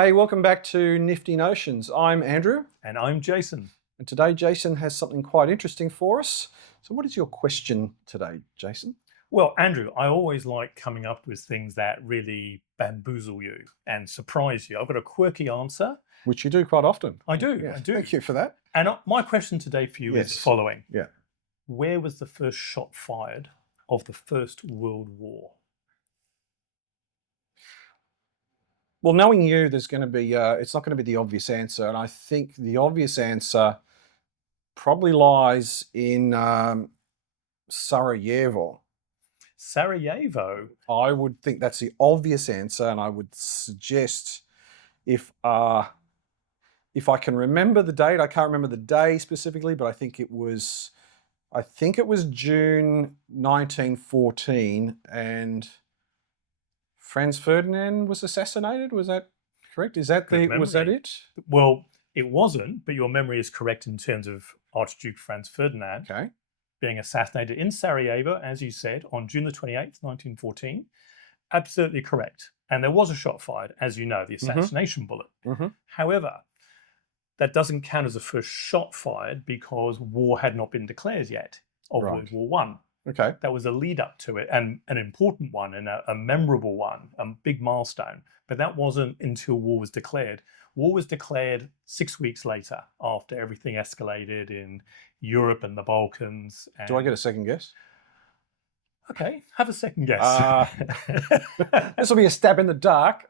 Hey, welcome back to Nifty Notions. I'm Andrew, And I'm Jason. and today Jason has something quite interesting for us. So what is your question today, Jason? Well, Andrew, I always like coming up with things that really bamboozle you and surprise you. I've got a quirky answer. Which you do quite often. I do. Thank you for that. And my question today for you is the following. Yeah. Where was the first shot fired of the First World War? Well, knowing you, there's going to be, it's not going to be the obvious answer. And I think the obvious answer probably lies in Sarajevo. Sarajevo? I would think that's the obvious answer. And I would suggest if I can remember the date, I can't remember the day specifically, but I think it was June 1914, and Franz Ferdinand was assassinated. Was that correct? Was that it? Well, it wasn't, but your memory is correct in terms of Archduke Franz Ferdinand being assassinated in Sarajevo, as you said, on June the 28th, 1914. Absolutely correct. And there was a shot fired, as you know, the assassination bullet. However, that doesn't count as the first shot fired because war had not been declared yet of World War One. Okay. That was a lead up to it, and an important one and a memorable one, a big milestone. But that wasn't until war was declared. War was declared 6 weeks later after everything escalated in Europe and the Balkans. Do I get a second guess? Okay, have a second guess. This will be a stab in the dark.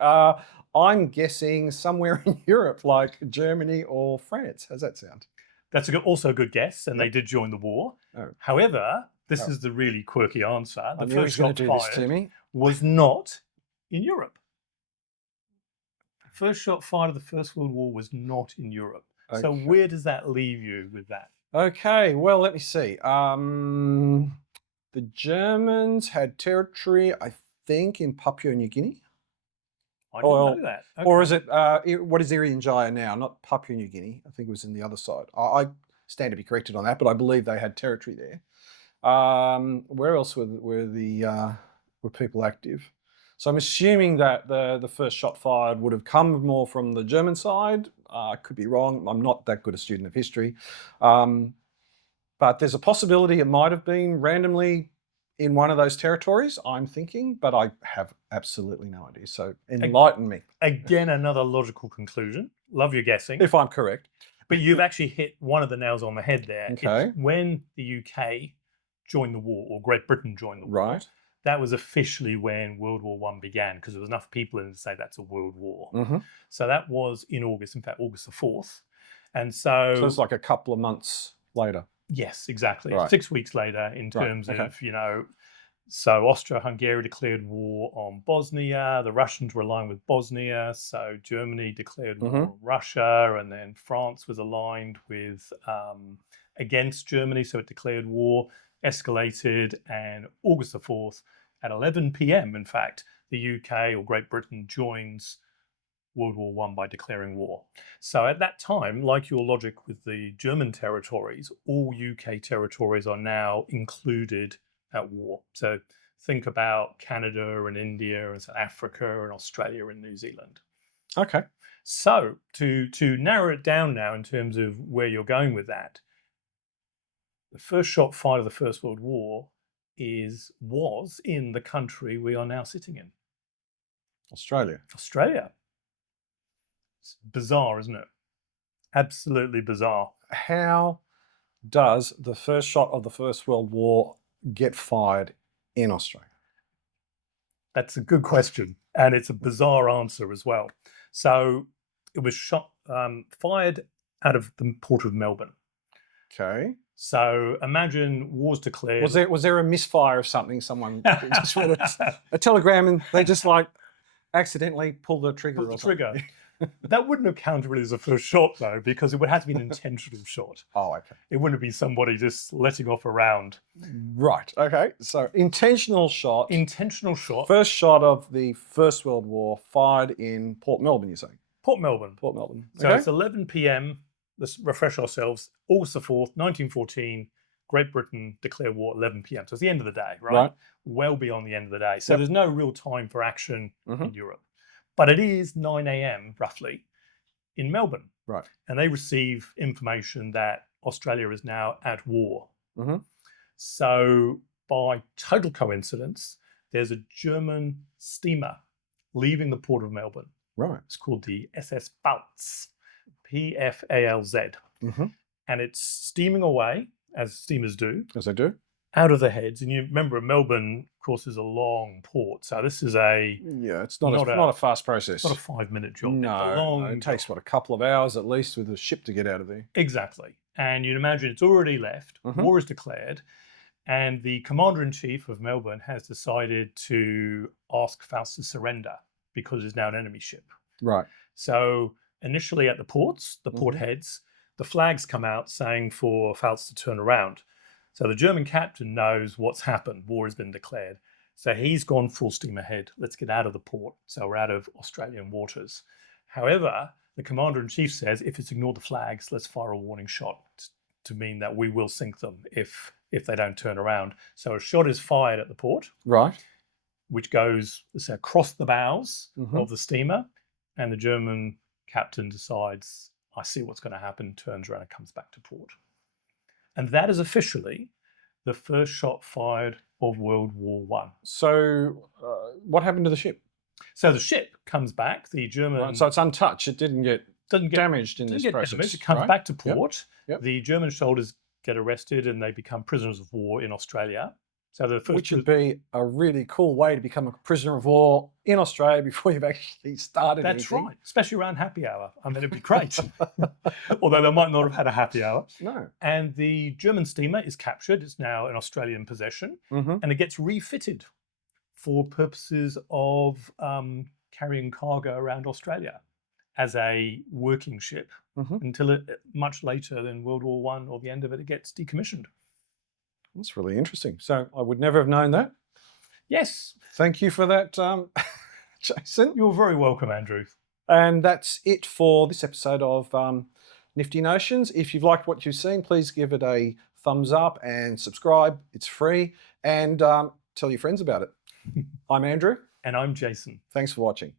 I'm guessing somewhere in Europe, like Germany or France. How's that sound? That's also a good guess, and they did join the war. However, this is the really quirky answer. The first shot fired was not in Europe. The first shot fired of the First World War was not in Europe. Okay. So where does that leave you with that? Okay, well, let me see. The Germans had territory, I think, in Papua New Guinea. I didn't know that. Okay. Or is it, what is Irian Jaya now? Not Papua New Guinea. I think it was in the other side. I stand to be corrected on that, but I believe they had territory there. Where else were people active? So I'm assuming that the first shot fired would have come more from the German side. I could be wrong. I'm not that good a student of history. But there's a possibility it might have been randomly in one of those territories, I'm thinking, but I have absolutely no idea. So enlighten me. Again, another logical conclusion. Love your guessing. If I'm correct. But you've actually hit one of the nails on the head there. Okay. It's when the UK joined the war, or Great Britain joined the war. Right. That was officially when World War One began, because there was enough people in to say that's a world war. So that was in August, in fact, August the 4th. And so it's like a couple of months later. Yes, exactly. Right. 6 weeks later in terms of, so Austro-Hungary declared war on Bosnia. The Russians were aligned with Bosnia. So Germany declared war on Russia. And then France was aligned with against Germany. So it declared war, escalated. And August the 4th at 11 p.m., in fact, the UK or Great Britain joins World War One by declaring war. So at that time, like your logic with the German territories, all UK territories are now included at war. So think about Canada and India and South Africa and Australia and New Zealand. Okay. So to narrow it down now in terms of where you're going with that, the first shot fired of the First World War was in the country we are now sitting in. Australia. Australia. It's bizarre, isn't it? Absolutely bizarre. How does the first shot of the First World War get fired in Australia? That's a good question, and it's a bizarre answer as well. So it was fired out of the port of Melbourne. Okay. So imagine war's declared. Was there a misfire of something? Someone just read a telegram and they just accidentally pulled the trigger. That wouldn't have counted really as a first shot, though, because it would have to be an intentional shot. Oh, okay. It wouldn't be somebody just letting off a round. Right. Okay. So intentional shot. Intentional shot. First shot of the First World War fired in Port Melbourne, you're saying? Port Melbourne. Port Melbourne. So it's 11 p.m. Let's refresh ourselves. August the 4th, 1914. Great Britain declared war at 11 p.m. So it's the end of the day, right? Well beyond the end of the day. So there's no real time for action in Europe. But it is 9 a.m. roughly in Melbourne. Right. And they receive information that Australia is now at war. Mm-hmm. So by total coincidence, there's a German steamer leaving the port of Melbourne. Right. It's called the SS Pfalz, P-F-A-L-Z. Mm-hmm. And it's steaming away, as steamers do. As they do. Out of the heads. And you remember Melbourne, of course, is a long port. So this is it's not a fast process. Not a 5-minute job. No, it takes, a couple of hours at least with a ship to get out of there. Exactly. And you'd imagine it's already left. Mm-hmm. War is declared. And the commander-in-chief of Melbourne has decided to ask Pfalz to surrender because it's now an enemy ship. Right. So initially at the ports, the port heads, the flags come out saying for Pfalz to turn around. So the German captain knows what's happened. War has been declared. So he's gone full steam ahead. Let's get out of the port. So we're out of Australian waters. However, the commander-in-chief says, if it's ignored the flags, let's fire a warning shot to mean that we will sink them if they don't turn around. So a shot is fired at the port. Right. Which goes across the bows of the steamer. And the German captain decides, I see what's going to happen, turns around and comes back to port. And that is officially the first shot fired of World War I. So what happened to the ship? So the ship comes back. The German... Right, so it's untouched. It didn't get damaged in this process. Damaged. It comes back to port. Yep. The German soldiers get arrested and they become prisoners of war in Australia. So the first Which would be a really cool way to become a prisoner of war in Australia before you've actually started That's anything. right, especially around happy hour. I mean, it'd be great. Although they might not have had a happy hour. No. And the German steamer is captured. It's now in Australian possession. And it gets refitted for purposes of carrying cargo around Australia as a working ship until much later than World War I or the end of it, it gets decommissioned. That's really interesting. So I would never have known that. Yes. Thank you for that, Jason. You're very welcome, Andrew. And that's it for this episode of Nifty Notions. If you've liked what you've seen, please give it a thumbs up and subscribe. It's free. And tell your friends about it. I'm Andrew. And I'm Jason. Thanks for watching.